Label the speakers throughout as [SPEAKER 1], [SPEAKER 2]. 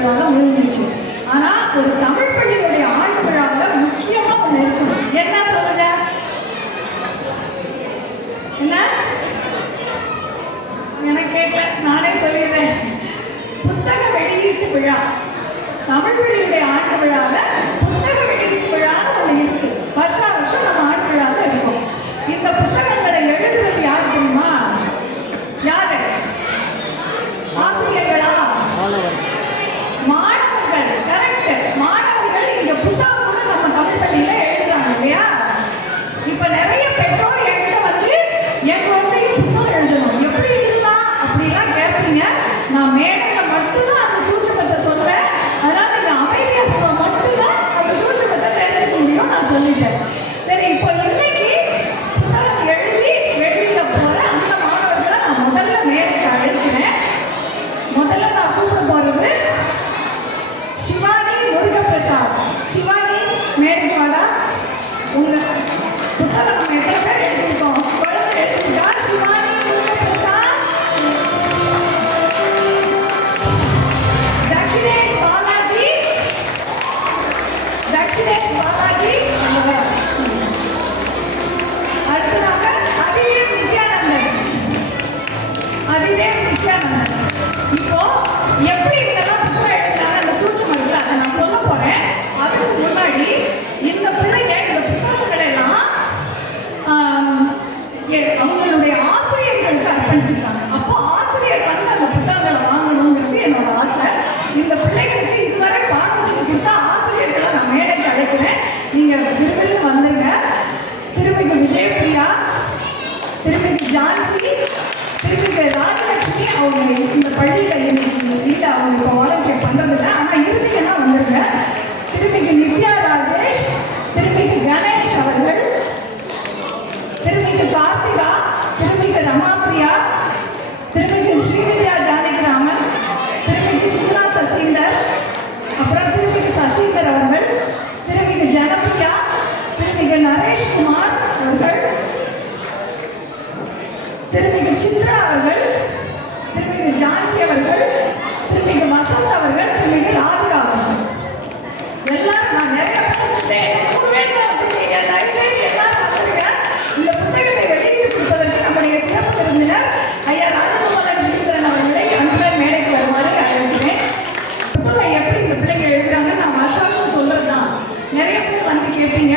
[SPEAKER 1] பட்டுவாலாம் முடிஞ்சிருச்சு. ஆனால் ஒரு தமிழ் பள்ளியுடைய ஆண்டு விழாவில் முக்கியமாக ஒன்று இருக்கணும். என்ன சொல்லுங்க? என்ன? எனக்கு கேட்கல. நானே சொல்லிடுறேன். புத்தக வெளியீட்டு விழா. தமிழ் பள்ளியுடைய ஆண்டு விழாவில் புத்தக வெளியீட்டு விழான்னு சித்ரா அவர்கள் திருமிகு ஜான்சி அவர்கள் திருமிகு வசந்த் அவர்கள் திருமிகு ராதிகா அவர்கள். எல்லாரும் நான் நிறைய இந்த சிறப்பு விருந்தினர் ஐயா
[SPEAKER 2] ராஜகோபாலன் ஸ்ரீதரன் அவர்களை அன்புடன் மேடைக்கு வருமாறு அழைக்கிறேன். புத்தகம் எப்படி இந்த பிள்ளைங்க எழுதுறாங்கன்னு நான் வருஷம் வருஷம் தான் நிறைய பேர் வந்து கேட்பீங்க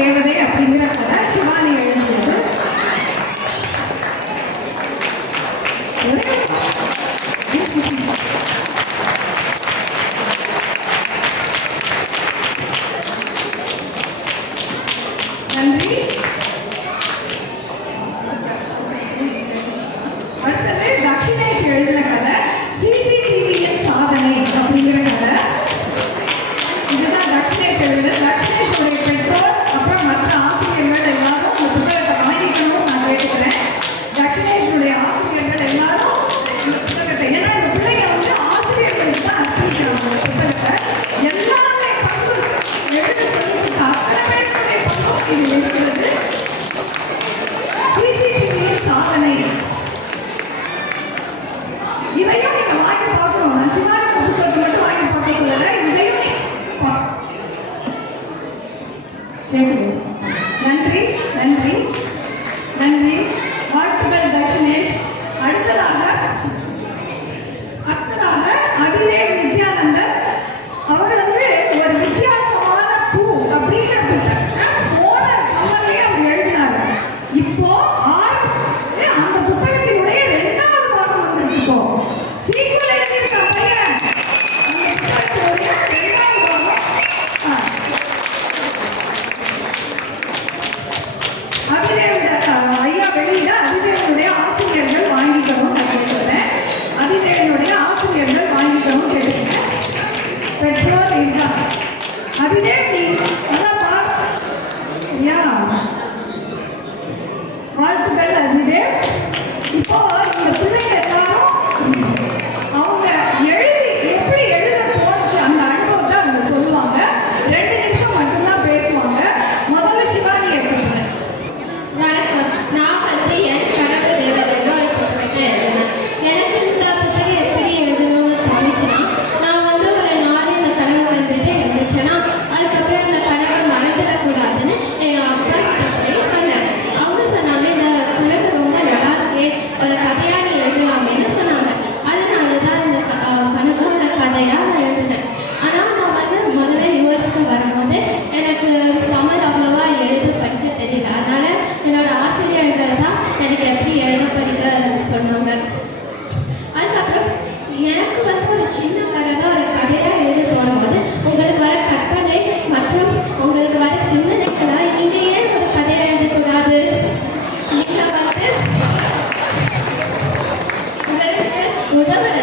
[SPEAKER 2] தேவதை அப்படிங்கிறத
[SPEAKER 1] சிவானி எழுதிய Thank
[SPEAKER 3] you. Ayúdame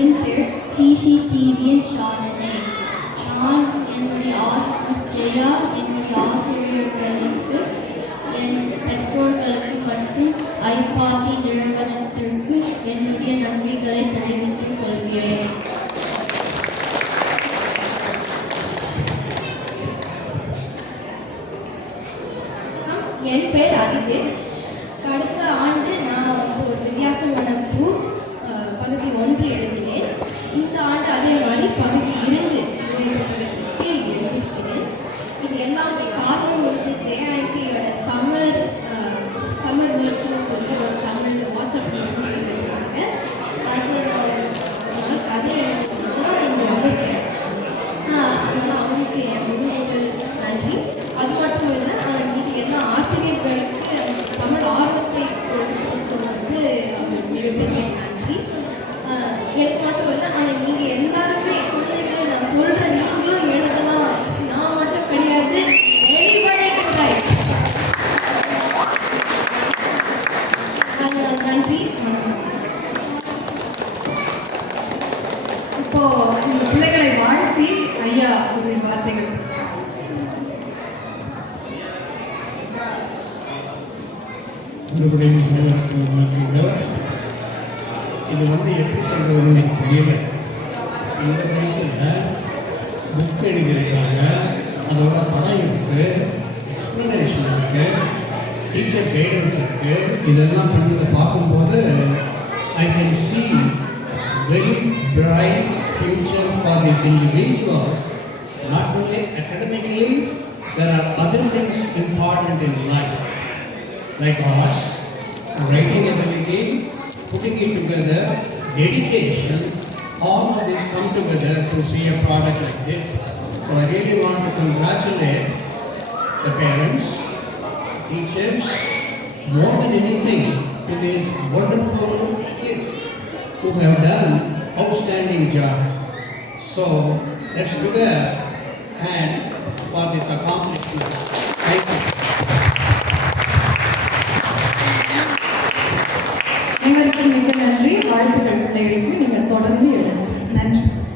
[SPEAKER 3] என் பெயர் சிசிடிவியின் சாதனை நான் என்னுடைய ஜெயா என்னுடைய ஆசிரியர்களுக்கு என் பெற்றோர்களுக்கு மற்றும் ஐபாட்டி நிறுவனத்திற்கு என்னுடைய நன்றிகளை தெரிவித்துக் கொள்கிறேன்
[SPEAKER 2] என் பெயர் அதிதேவ் கடந்த ஆண்டு நான் வந்து ஒரு வித்தியாசமான பூ பகுதி ஒன்று எழுதி இது வந்து
[SPEAKER 4] எப்படி சொல்கிறதுன்னு எனக்கு தெரியல இந்த வயசில் புக் எழுதியிருக்காங்க அதோட படம் இருக்குது எக்ஸ்ப்ளனேஷன் இருக்குது டீச்சர் கைடன்ஸ் இருக்குது இதெல்லாம் பண்ணதை பார்க்கும்போது I can see very bright future for this individuals not only academically there are other things important in life like arts, writing ability, putting it together, dedication, all of this come together to see a product like this. So I really want to congratulate the parents, teachers, more than anything, to these wonderful kids who have done outstanding job. So let's give a hand for this accomplishment. Thank you.
[SPEAKER 1] மிக்க நன்றி வாழ்த்துக்கள் பிள்ளைகளுக்கு